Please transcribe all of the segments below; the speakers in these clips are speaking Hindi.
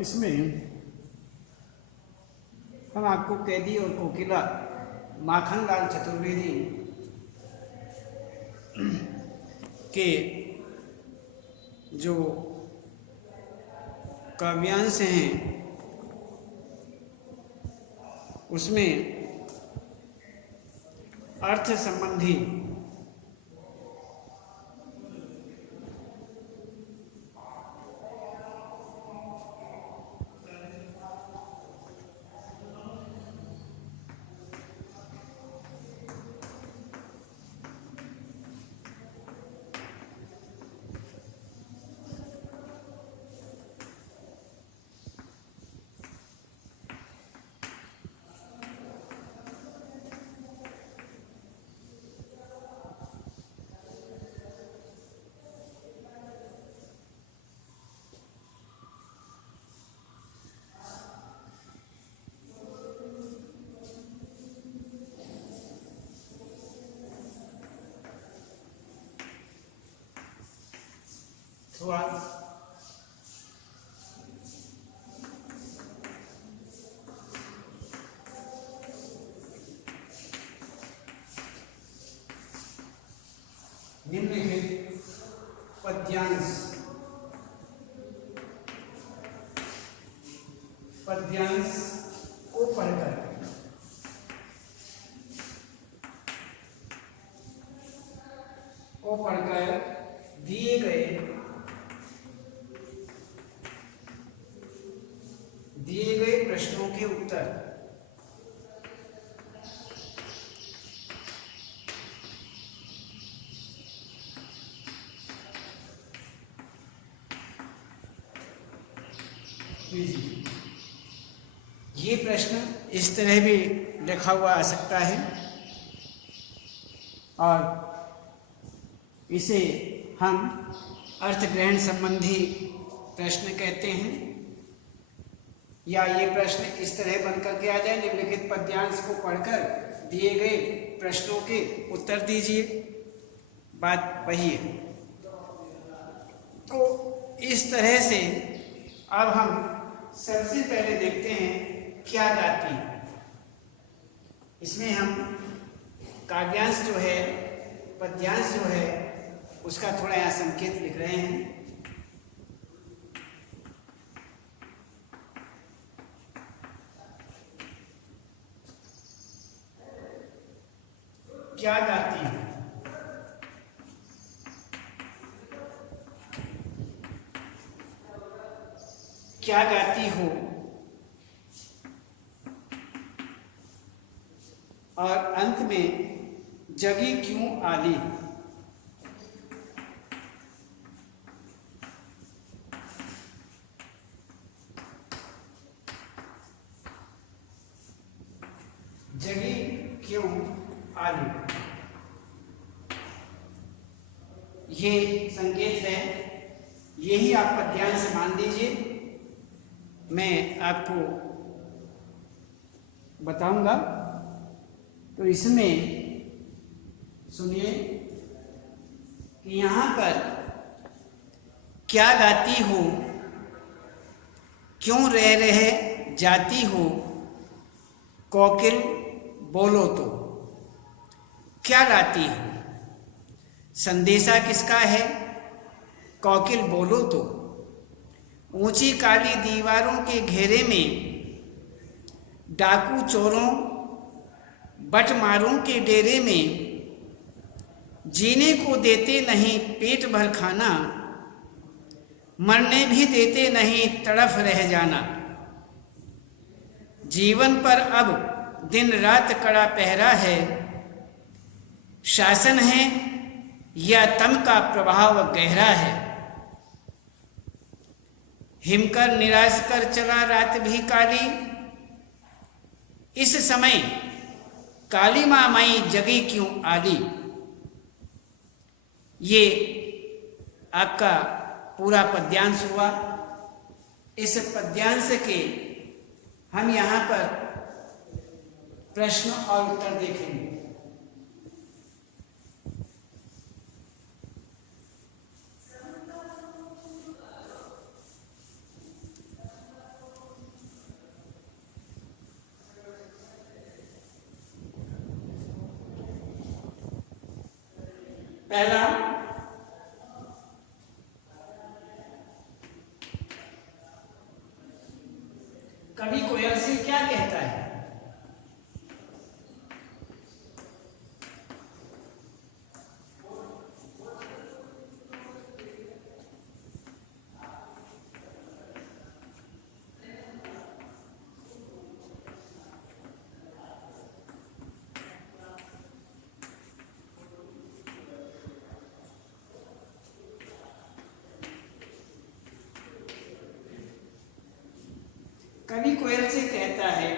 इसमें हम आपको कैदी और कोकिला माखनलाल चतुर्वेदी के जो काव्यांश हैं उसमें अर्थ संबंधी थोड़ा निम्नलिखित पद्यांश को पढ़कर दिए गए प्रश्नों के उत्तर दीजिए। ये प्रश्न इस तरह भी लिखा हुआ आ सकता है और इसे हम अर्थग्रहण संबंधी प्रश्न कहते हैं, या ये प्रश्न इस तरह बनकर के आ जाए, निम्नलिखित पद्यांश को पढ़कर दिए गए प्रश्नों के उत्तर दीजिए। बात वही है। तो इस तरह से अब हम सबसे पहले देखते हैं क्या गाती। इसमें हम काव्यांश जो है, पद्यांश जो है, उसका थोड़ा यहाँ संकेत लिख रहे हैं। क्या गाती है? क्या गाती हो और अंत में जगी क्यों आली। जगी क्यों आली, ये संकेत है। यही आप पद्यांश मान लीजिए। मैं आपको बताऊंगा। तो इसमें सुनिए कि यहाँ पर क्या गाती हो, क्यों रह रहे जाती हो, कोकिल बोलो तो। क्या गाती हो, संदेशा किसका है, कोकिल बोलो तो। ऊंची काली दीवारों के घेरे में डाकू चोरों बटमारों के डेरे में जीने को देते नहीं पेट भर खाना, मरने भी देते नहीं तड़फ रह जाना। जीवन पर अब दिन रात कड़ा पहरा है, शासन है या तम का प्रभाव गहरा है। हिमकर निराश कर चला रात भी काली, इस समय काली माँ माई जगी क्यों आली। ये आपका पूरा पद्यांश हुआ। इस पद्यांश के हम यहाँ पर प्रश्न और उत्तर देखेंगे। पहला, कवि कोयल से क्या कहता है? कवि कोयल से कहता है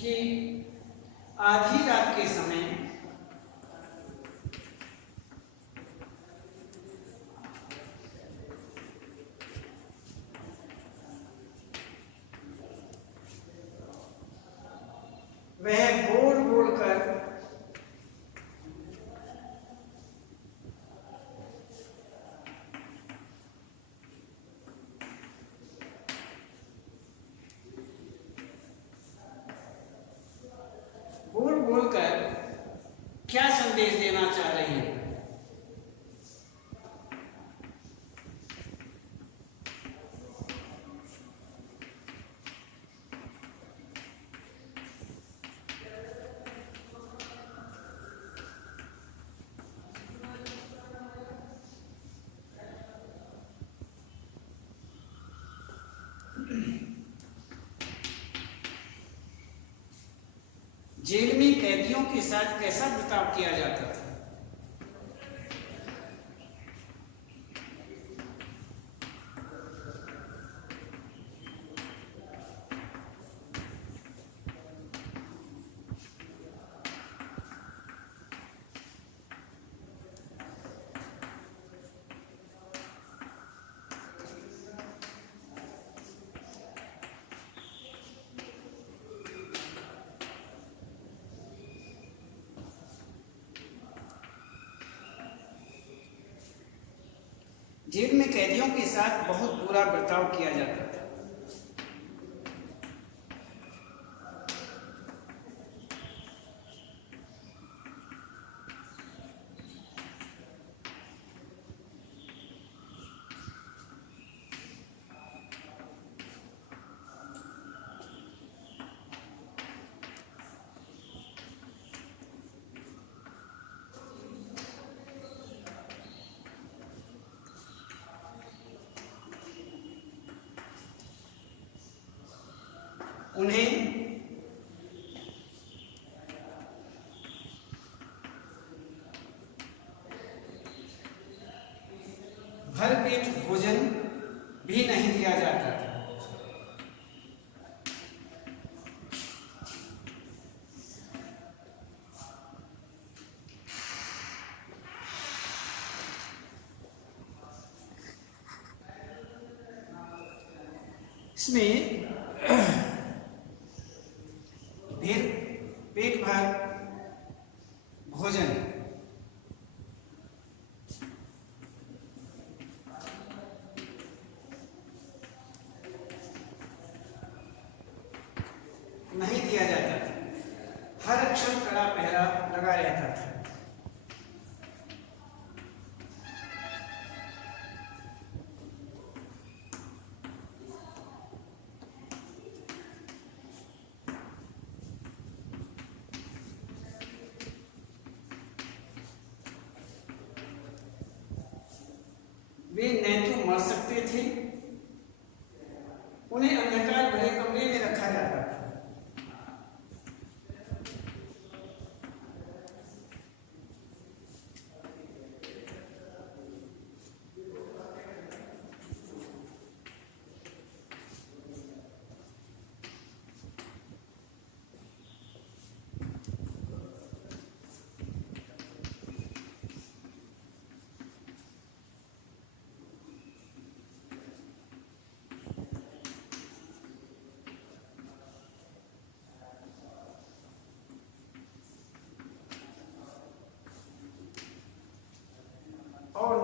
कि आधी रात के समय वह बोल बोलकर क्या संदेश देना चाह रही है? जेल में कैदियों के साथ कैसा बर्ताव किया जाता था? जेल में कैदियों के साथ बहुत बुरा बर्ताव किया जाता था। उन्हें भरपेट भोजन भी नहीं दिया जाता था। इसमें पेट भर भोजन नहीं दिया जाता था। हर क्षण कड़ा पहरा लगा रहता था। वे न तो मर सकते थे, उन्हें अंधकार भरे कमरे में रखा जाता था।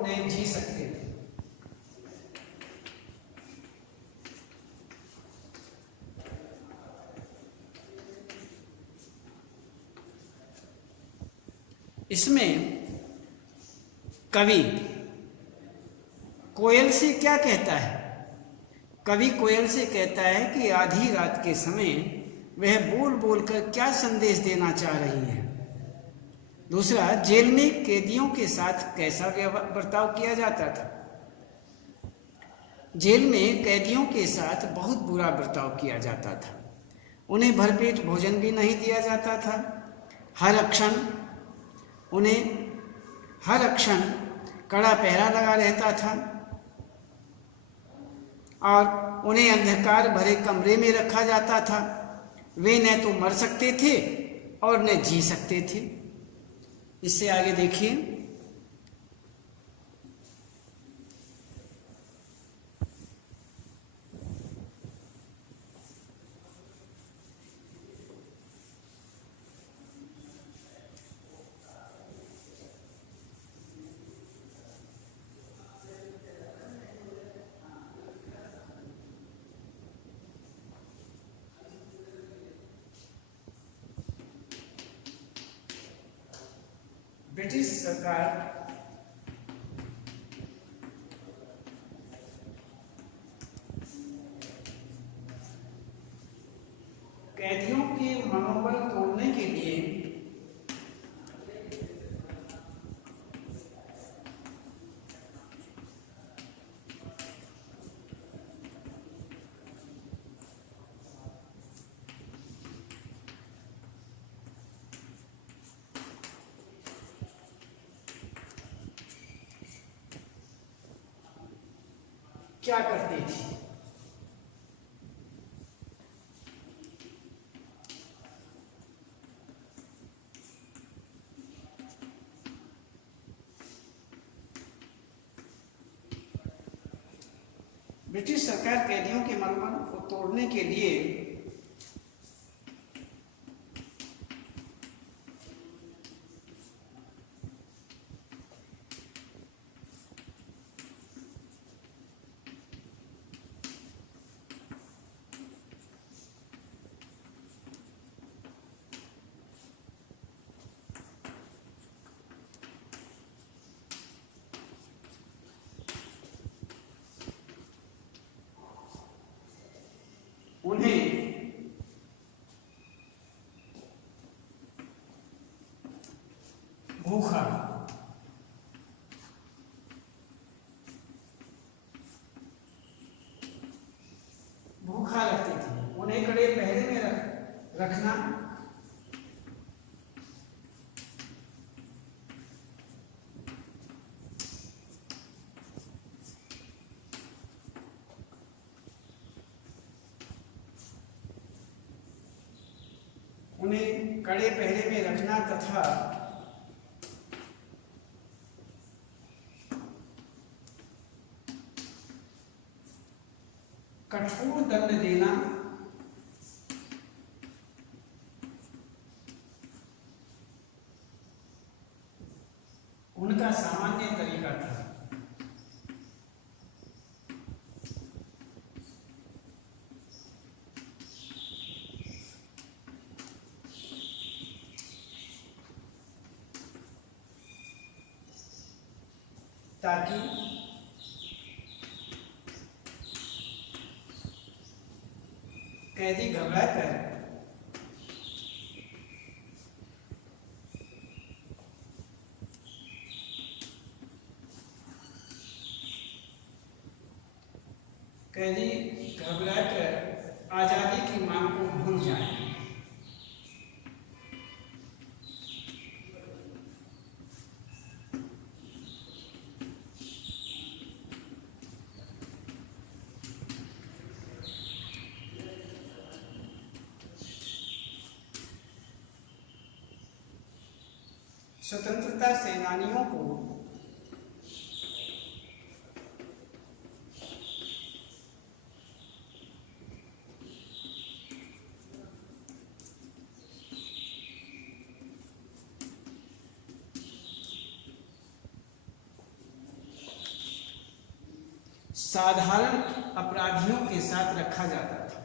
और न जी सकते थे। इसमें कवि कोयल से क्या कहता है? कवि कोयल से कहता है कि आधी रात के समय वह बोल बोल कर क्या संदेश देना चाह रही है। दूसरा, जेल में कैदियों के साथ कैसा बर्ताव किया जाता था? जेल में कैदियों के साथ बहुत बुरा बर्ताव किया जाता था। उन्हें भरपेट भोजन भी नहीं दिया जाता था। हर क्षण कड़ा पहरा लगा रहता था और उन्हें अंधकार भरे कमरे में रखा जाता था। वे न तो मर सकते थे और न जी सकते थे। इससे आगे देखिए, ब्रिटिश सरकार कैदियों के मनोबल तोड़ने के लिए क्या करती थी? ब्रिटिश सरकार कैदियों के मनोबल को तोड़ने के लिए उन्हें भूखा रखती थी। उन्हें कड़े पहरे में रखना तथा कठोर दंड देना उनका सामान्य तरीका था। ताकि कैदी घबराकर आजादी की मांग को भूल जाए। स्वतंत्रता सेनानियों को साधारण अपराधियों के साथ रखा जाता था।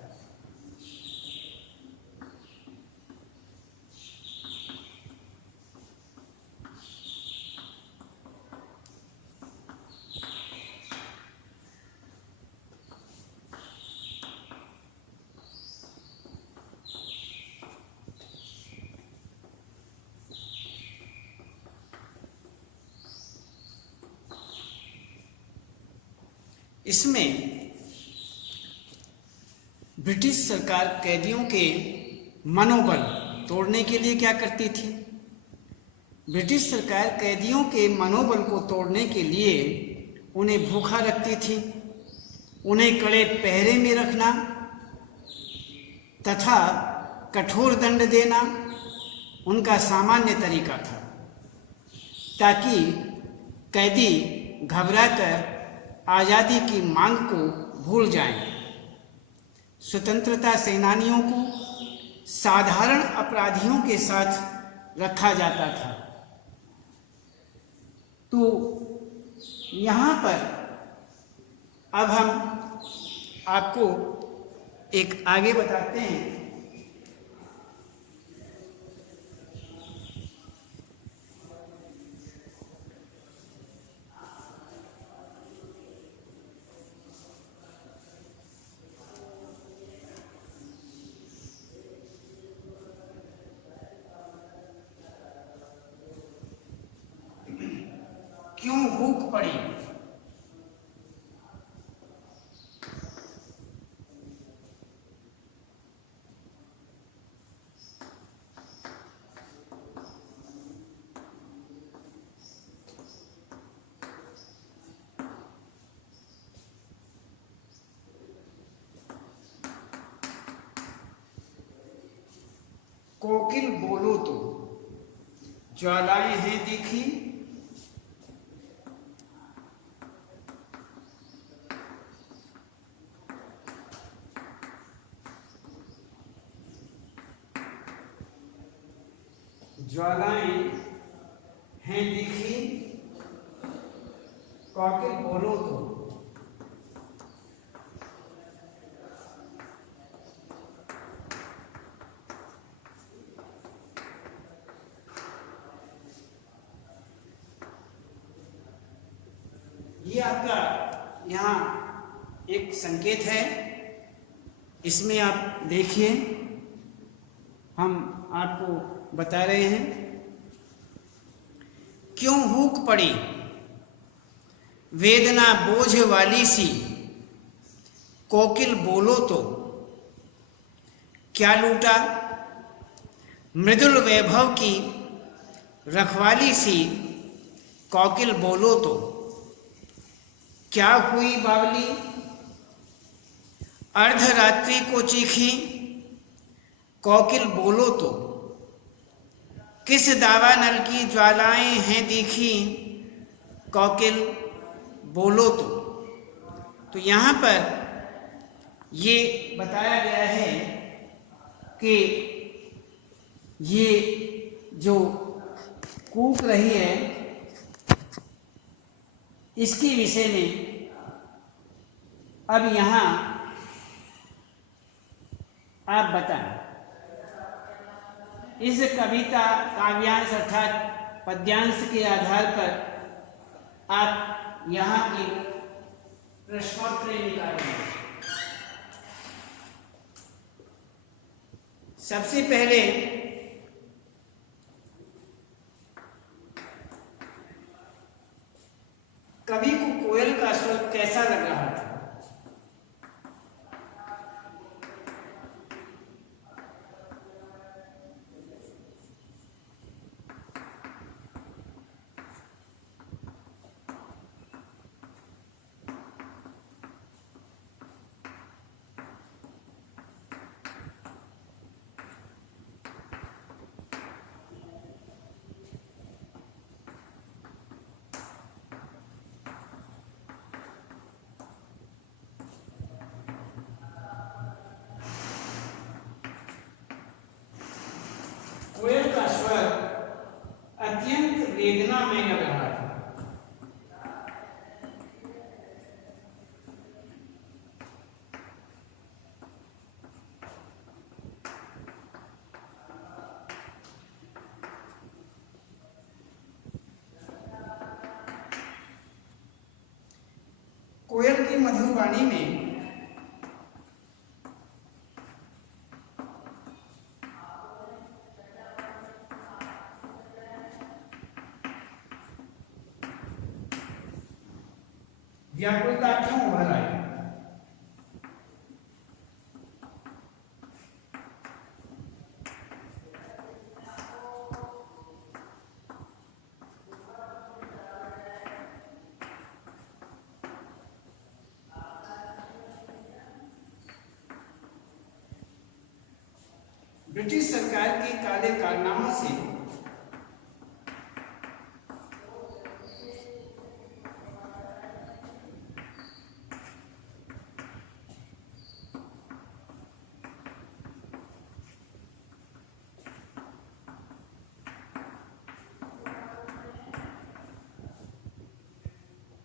इसमें ब्रिटिश सरकार कैदियों के मनोबल तोड़ने के लिए क्या करती थी? ब्रिटिश सरकार कैदियों के मनोबल को तोड़ने के लिए उन्हें भूखा रखती थी, उन्हें कड़े पहरे में रखना तथा कठोर दंड देना उनका सामान्य तरीका था, ताकि कैदी घबराकर आज़ादी की मांग को भूल जाएं। स्वतंत्रता सेनानियों को साधारण अपराधियों के साथ रखा जाता था। तो यहाँ पर अब हम आपको एक आगे बताते हैं। क्यों भूख पड़ी? कोकिल बोलो तो ज्वालाएं हैं देखी, ज्वालाएं हैं देखी, कोकिल बोलो तो। ये आपका यहाँ एक संकेत है, इसमें आप देखिए, हम आपको बता रहे हैं। क्यों भूख पड़ी वेदना बोझ वाली सी, कोकिल बोलो तो। क्या लूटा मृदुल वैभव की रखवाली सी, कोकिल बोलो तो। क्या हुई बावली अर्धरात्रि को चीखी, कोकिल बोलो तो। किस दावा नल की ज्वालाएं हैं दिखी, कोकिल बोलो तो। तो यहाँ पर ये बताया गया है कि ये जो कूक रही है इसके विषय में अब यहाँ आप बताएं। इस कविता काव्यांश अर्थात पद्यांश के आधार पर आप यहाँ की प्रश्नोत्तरी निकालेंगे। सबसे पहले कवि को कोयल का स्वर कैसा लग रहा था? कोयल का स्वर अत्यंत वेदना में लग रहा था। कोयल की मधुर वाणी में व्याकुलता क्यों उभर आई? ब्रिटिश सरकार के काले कारनामों से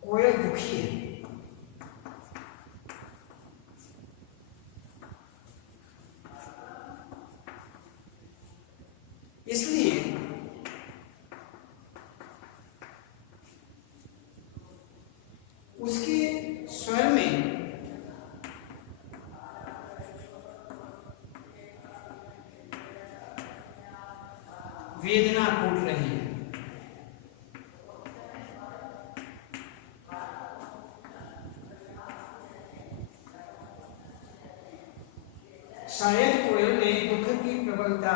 कोयल दुखी है। इसलिए उसके स्वर में वेदना फूट रही है। शायद कोयल ने दुख की प्रबलता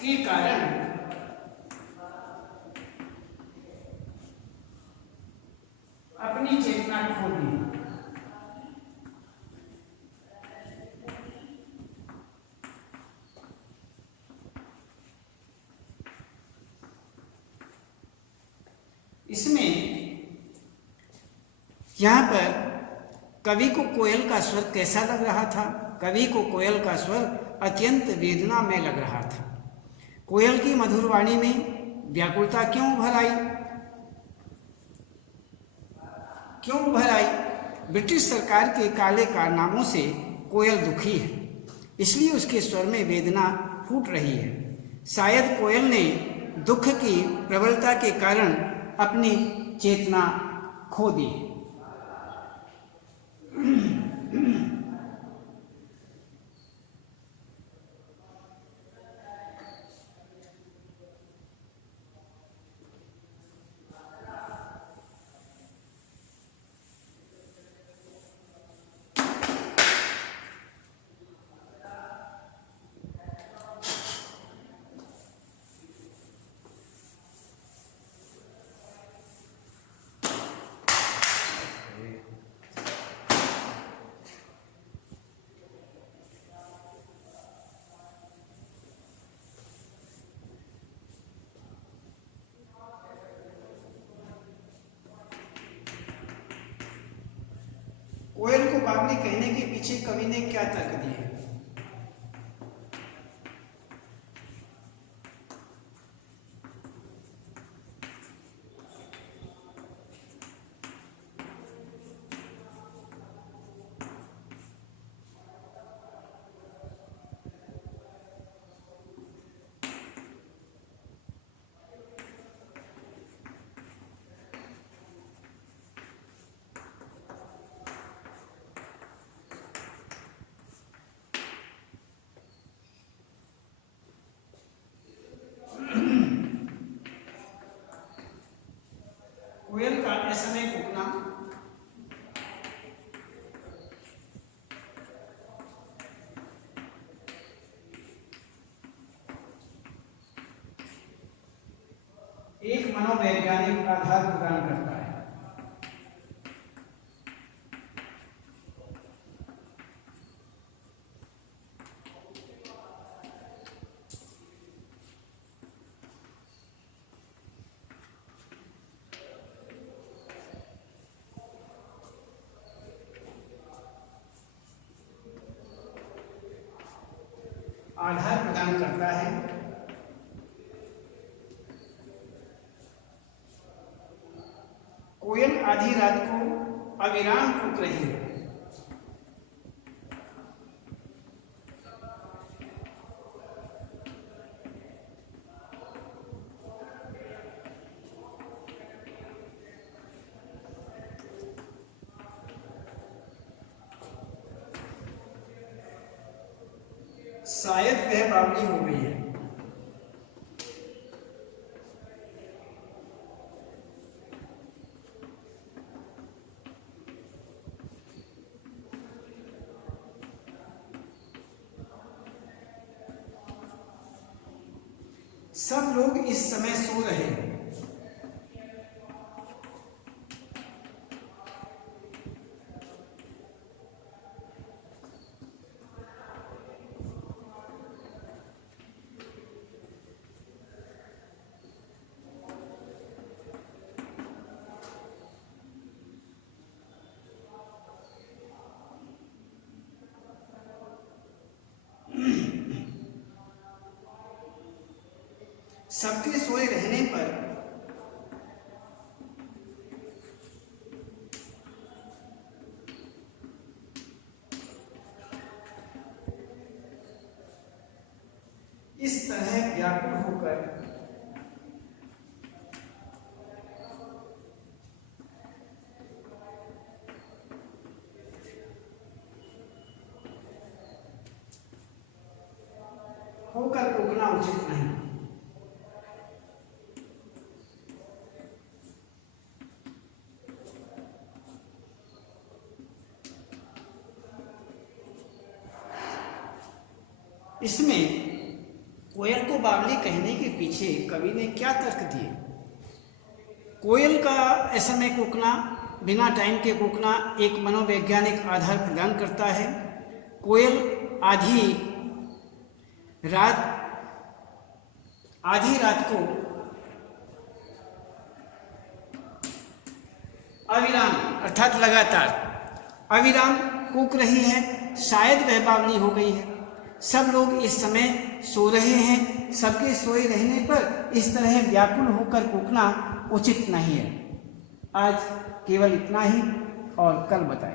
के कारण अपनी चेतना खो दी। इसमें यहाँ पर कवि को कोयल का स्वर कैसा लग रहा था? कवि को कोयल का स्वर अत्यंत वेदना में लग रहा था। कोयल की मधुर वाणी में व्याकुलता क्यों उभर आई? क्यों उभर आई? ब्रिटिश सरकार के काले कारनामों से कोयल दुखी है, इसलिए उसके स्वर में वेदना फूट रही है। शायद कोयल ने दुख की प्रबलता के कारण अपनी चेतना खो दी। कोयल को बावली कहने के पीछे कवि ने क्या तर्क दिए? कोयल का ऐसा में घूमना एक मनोवैज्ञानिक आधार प्रदान करता है। आधार प्रदान करता है कोयल आधी रात को अविराम कूक रही है। शायद वह बावली हो गई है। सब लोग इस समय सो रहे हैं। सबके सोए रहने पर इस तरह व्याकुल होकर कूकना उचित नहीं। इसमें कोयल को बावली कहने के पीछे कवि ने क्या तर्क दिए? कोयल का ऐसे कूकना, बिना टाइम के कूकना एक मनोवैज्ञानिक आधार प्रदान करता है। कोयल आधी रात को अविराम अर्थात लगातार अविराम कूक रही है। शायद वह बावली हो गई है। सब लोग इस समय सो रहे हैं। सबके सोए रहने पर इस तरह व्याकुल होकर कूकना उचित नहीं है। आज केवल इतना ही और कल बताएं।